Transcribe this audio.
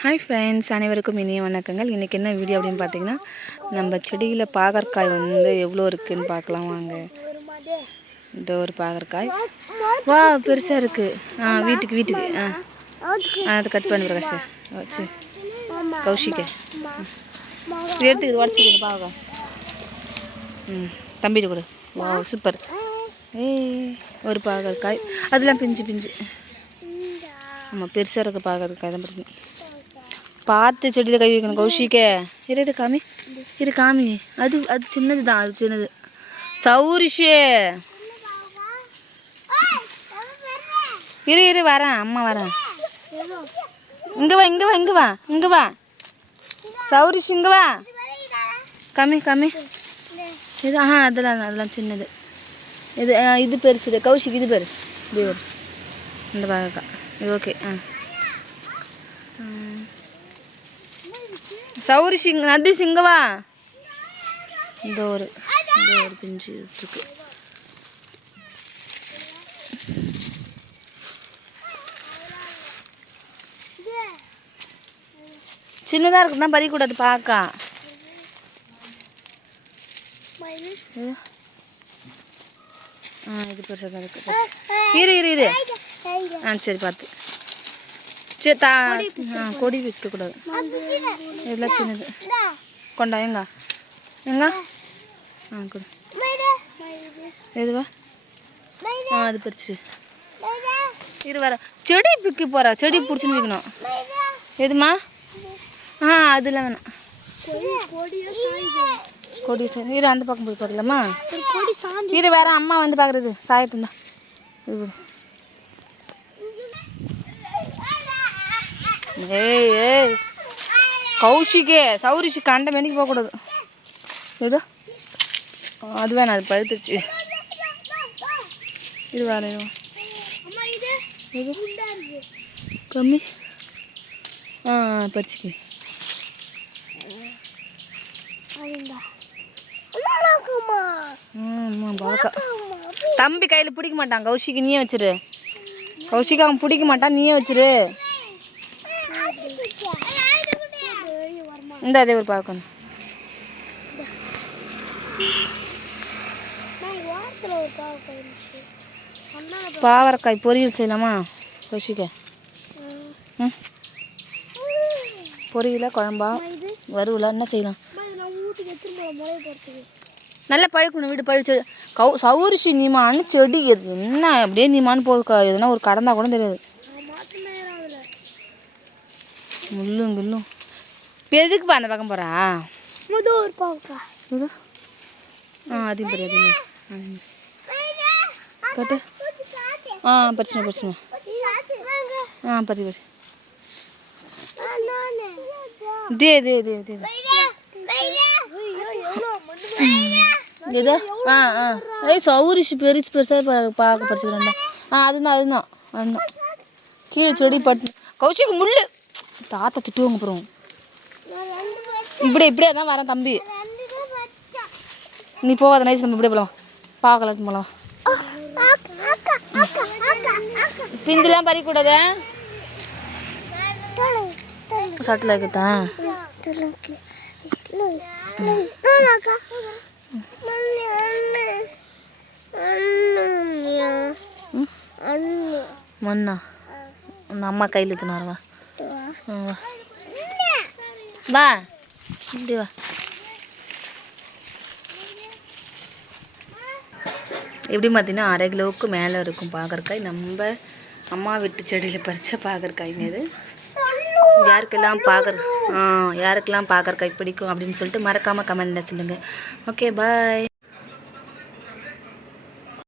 Hi friends அனைவருக்கும் இனிய வணக்கங்கள். இன்றைக்கி என்ன வீடியோ அப்படின்னு பார்த்தீங்கன்னா நம்ம செடியில் பாகற்காய் வந்து எவ்வளோ இருக்குதுன்னு பார்க்கலாம் வாங்க. இந்த ஒரு பாகற்காய். வா பெருசாக இருக்குது ஆ வீட்டுக்கு வீட்டுக்கு. ஆ. ஆ அதை கட் பண்ணி பிரகாஷ். வச்சு கௌஷிக்க. எடுத்துக்கிது உடச்சிக்கிது பாகா ம் தம்பிட்டு கொடு. வா சூப்பர் ஏய் ஒரு பாகற்காய். அதெல்லாம் பிஞ்சு பிஞ்சு. ஆமாம் பெருசாக இருக்க பாகற்காய் தான் பிரச்சனை. பார்த்து செடியில் கை வைக்கணும் கௌஷிக்க. இரு இரு காமி. இரு காமி. அது அது சின்னது தான் அது சின்னது. சௌரிஷே. இரு இரு வரேன். அம்மா வரேன். இங்கே வா இங்கே வா இங்கே வா இங்கே வா. சௌரிஷ் இங்கே வா. கம்மி கம்மி இது ஆஹா அதெல்லாம் அதெல்லாம் சின்னது. இது ஆ, இது பெருசு இது கௌஷிக் இது பெருசு இது பெரு இந்த பாகக்கா இது ஓகே ஆ. சௌரி சிங் நதி சிங்கவா? இந்த ஒரு இந்த ஒரு பிஞ்சு இருக்கு. சின்னதாக இருக்குன்னா பறிக்கூடாது பார்க்கா ஆ இது பெருசாக இருக்கு இரு இரு இரு. ஆ சரி பார்த்து தா ஆ கொடி வைக்கக்கூடாது இதெல்லாம் சின்னது. கொண்டா எங்க? எங்க? ஆ. கொடு. எதுவா? ஆ அது பறிச்சு இரு வர. செடி பிக்க போகிறா செடி பிடிச்சின்னு வைக்கணும். எதுமா? ஆ அதில் வேணாம். கொடி இரு அந்த பக்கம் போய் பார்க்கலாமா? இரு வேற அம்மா வந்து பார்க்குறது. சாயட்டும் தான் இது ஏய் ஏய். கௌஷிகே சௌரிஷி கண்ட மணிக்கு போகக்கூடாது ஏதோ? அது வேணாம் அது பழுத்துச்சு இது வேற கம்மி? ஆ பறிச்சுக்கு ஆமாம் தம்பி கையில் பிடிக்க மாட்டான் கௌஷிக்கு நீயே வச்சிரு. கௌஷிக்கு அவன் பிடிக்க மாட்டான் நீயே வச்சிரு. இந்த அதே ஒரு பார்க்கணும். பாவரக்காய் பொரியல் செய்யலாமா? கௌஷிக்க ம். பொரியல குழம்பா வறுவலா என்ன செய்யலாம்? நல்லா பழுக்கணும் வீடு பழிச்சு கௌ சௌரிஷி நீமான்னு செடி எது என்ன அப்படியே நீமான்னு போதுக்கா. எதுனா ஒரு கடந்தா கூட தெரியாது. முள்ளும் கில்லும் இப்போ எதுக்குப்பா அந்த பக்கம் போகிறா இது ஆ அதையும் பரி அதையும். கட்டு. ஆ பரிச்சுமா பரிச்சுமா ஆ பரி பரி தே தே தே எது? ஆ ஆ. ஏய் சௌரிஷி பெருசு பெருசாக பார்க்க பறிச்சுக்கிறேன்டா ஆ அதுதான் அதுதான். அதுதான். கீழே செடி பட்டு. கௌஷிக்கு முள்ளு. தாத்தா திட்டுவாங்க அப்புறம். இப்படி இப்படியே தான் வரேன் தம்பி. நீ போகாத நைஸ் நம்ம இப்படியே போகலாம் பார்க்கலாம் போகலாம் பிஞ்சுலாம் பறிக்கூடாது சட்டில் இருக்குதா மண்ணா உங்க அம்மா. கையில் எடுத்துனாரு வா. வா. இப்படி வா. எப்படி பார்த்தீங்கன்னா அரை கிலோவுக்கு மேலே இருக்கும் பாகற்காய். நம்ம அம்மா வீட்டு செடியில் பறித்த பாகற்காய்ங்க இது. யாருக்கெல்லாம் பாகற் ஆ யாருக்கெல்லாம் பாகற்காய் பிடிக்கும் அப்படின்னு சொல்லிட்டு மறக்காமல் கமெண்ட்டில் சொல்லுங்கள் ஓகே பாய்